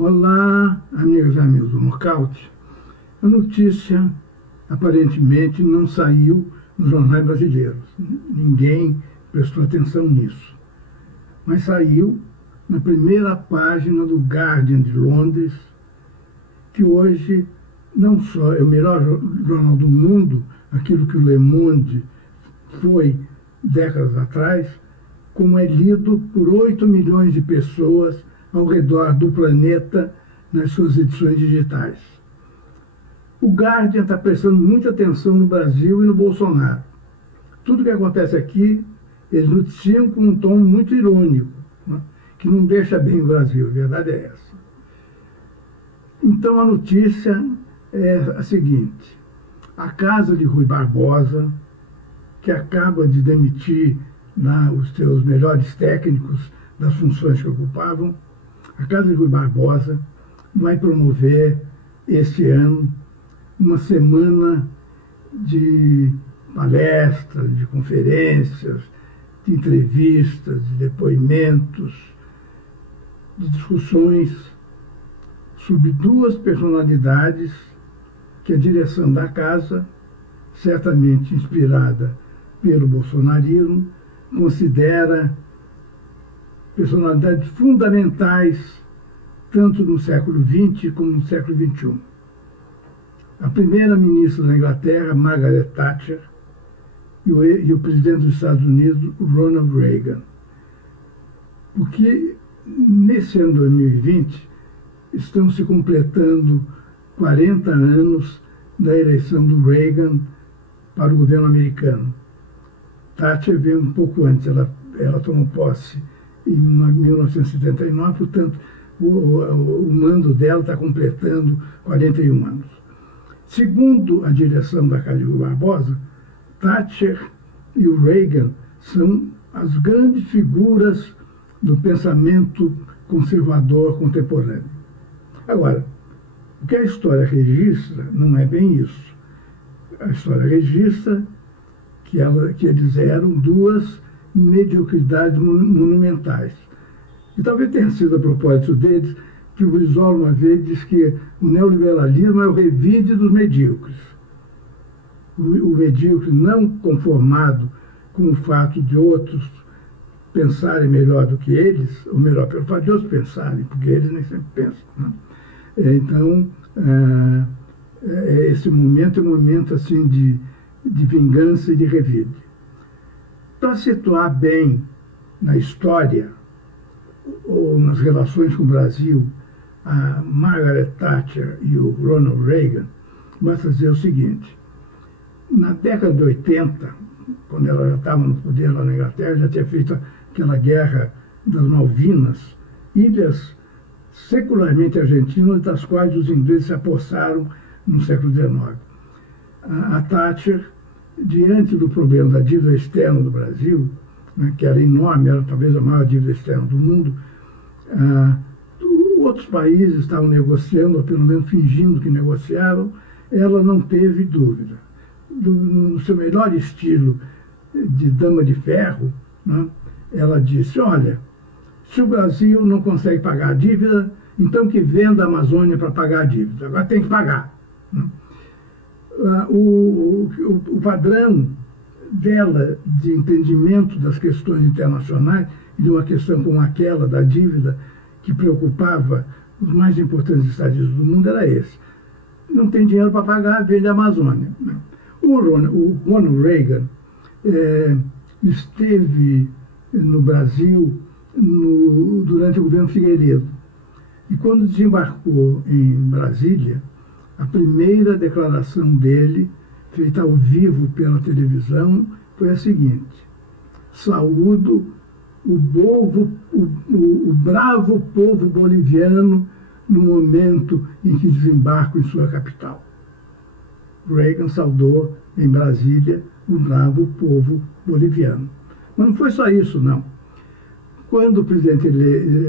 Olá, amigas e amigos do Nocaute. A notícia aparentemente não saiu nos jornais brasileiros. Ninguém prestou atenção nisso. Mas saiu na primeira página do Guardian de Londres, que hoje não só é o melhor jornal do mundo, aquilo que o Le Monde foi décadas atrás, como é lido por 8 milhões de pessoas ao redor do planeta nas suas edições digitais. O Guardian está prestando muita atenção no Brasil e no Bolsonaro. Tudo que acontece aqui, eles noticiam com um tom muito irônico, né? Que não deixa bem o Brasil, a verdade é essa. Então a notícia é a seguinte: a casa de Rui Barbosa, que acaba de demitir os seus melhores técnicos das funções que ocupavam, a casa de Rui Barbosa vai promover este ano uma semana de palestras, de conferências, de entrevistas, de depoimentos, de discussões sobre duas personalidades que a direção da casa, certamente inspirada pelo bolsonarismo, considera personalidades fundamentais tanto no século XX como no século XXI. A primeira-ministra da Inglaterra, Margaret Thatcher, e o presidente dos Estados Unidos, Ronald Reagan. Porque nesse ano 2020 estão se completando 40 anos da eleição do Reagan para o governo americano. Thatcher veio um pouco antes, ela tomou posse em 1979, portanto, o mando dela está completando 41 anos. Segundo a direção da Casa de Rui Barbosa, Thatcher e o Reagan são as grandes figuras do pensamento conservador contemporâneo. Agora, o que a história registra não é bem isso. A história registra que eles eram duas mediocridades monumentais. E talvez tenha sido a propósito deles que o Brizola uma vez disse que o neoliberalismo é o revide dos medíocres. O medíocre não conformado com o fato de outros pensarem melhor do que eles, ou melhor, pelo fato de outros pensarem, porque eles nem sempre pensam, né? Então, esse momento é um momento assim, de vingança e de revide. Para situar bem na história, ou nas relações com o Brasil, a Margaret Thatcher e o Ronald Reagan, basta dizer o seguinte: na década de 80, quando ela já estava no poder lá na Inglaterra, já tinha feito aquela guerra das Malvinas, ilhas secularmente argentinas, das quais os ingleses se apossaram no século XIX. A Thatcher, diante do problema da dívida externa do Brasil, né, que era enorme, era talvez a maior dívida externa do mundo, outros países estavam negociando, ou pelo menos fingindo que negociavam, ela não teve dúvida. No seu melhor estilo de dama de ferro, né, ela disse: olha, se o Brasil não consegue pagar a dívida, então que venda a Amazônia para pagar a dívida. Agora tem que pagar, né? O padrão dela de entendimento das questões internacionais, e de uma questão como aquela da dívida que preocupava os mais importantes estados do mundo, era esse. Não tem dinheiro para pagar, vende a Amazônia, né? O Ronald Reagan esteve no Brasil durante o governo Figueiredo. E quando desembarcou em Brasília, a primeira declaração dele, feita ao vivo pela televisão, foi a seguinte: saúdo o bravo povo boliviano no momento em que desembarco em sua capital. Reagan saudou em Brasília o bravo povo boliviano. Mas não foi só isso, não. Quando o presidente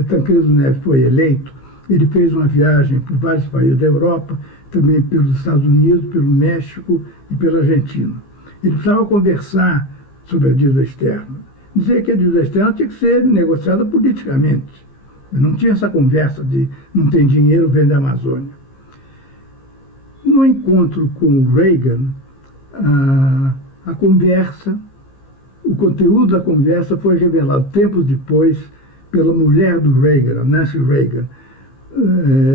Tancredo Neves foi eleito, ele fez uma viagem por vários países da Europa, também pelos Estados Unidos, pelo México e pela Argentina. Ele precisava conversar sobre a dívida externa. Dizer que a dívida externa tinha que ser negociada politicamente. Não tinha essa conversa de não tem dinheiro, vende a Amazônia. No encontro com o Reagan, a conversa, o conteúdo da conversa foi revelado tempos depois pela mulher do Reagan, a Nancy Reagan,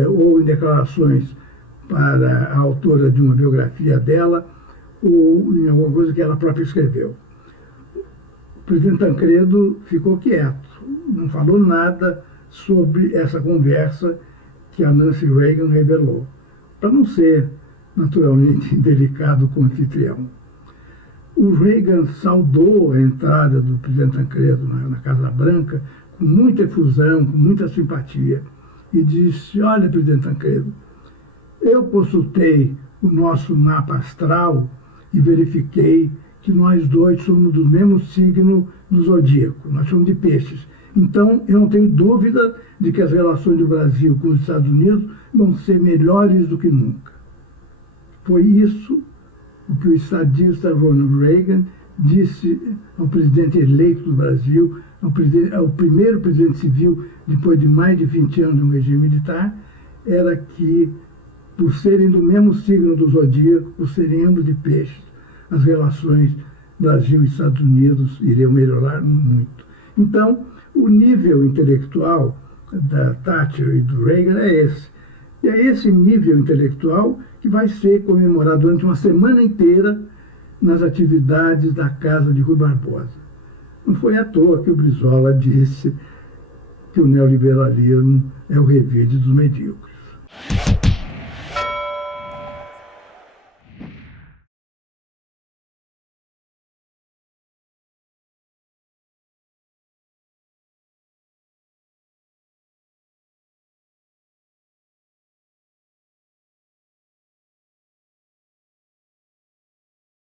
ou em declarações para a autora de uma biografia dela, ou em alguma coisa que ela própria escreveu. O presidente Tancredo ficou quieto, não falou nada sobre essa conversa que a Nancy Reagan revelou, para não ser naturalmente indelicado com o anfitrião. O Reagan saudou a entrada do presidente Tancredo na Casa Branca com muita efusão, com muita simpatia, e disse: olha, presidente Tancredo, eu consultei o nosso mapa astral e verifiquei que nós dois somos do mesmo signo do zodíaco, nós somos de peixes. Então, eu não tenho dúvida de que as relações do Brasil com os Estados Unidos vão ser melhores do que nunca. Foi isso o que o estadista Ronald Reagan disse ao presidente eleito do Brasil, ao primeiro presidente civil, depois de mais de 20 anos no regime militar, era que, por serem do mesmo signo do zodíaco, por serem ambos de peixes, as relações Brasil e Estados Unidos iriam melhorar muito. Então, o nível intelectual da Thatcher e do Reagan é esse. E é esse nível intelectual que vai ser comemorado durante uma semana inteira nas atividades da Casa de Rui Barbosa. Não foi à toa que o Brizola disse que o neoliberalismo é o revide dos medíocres.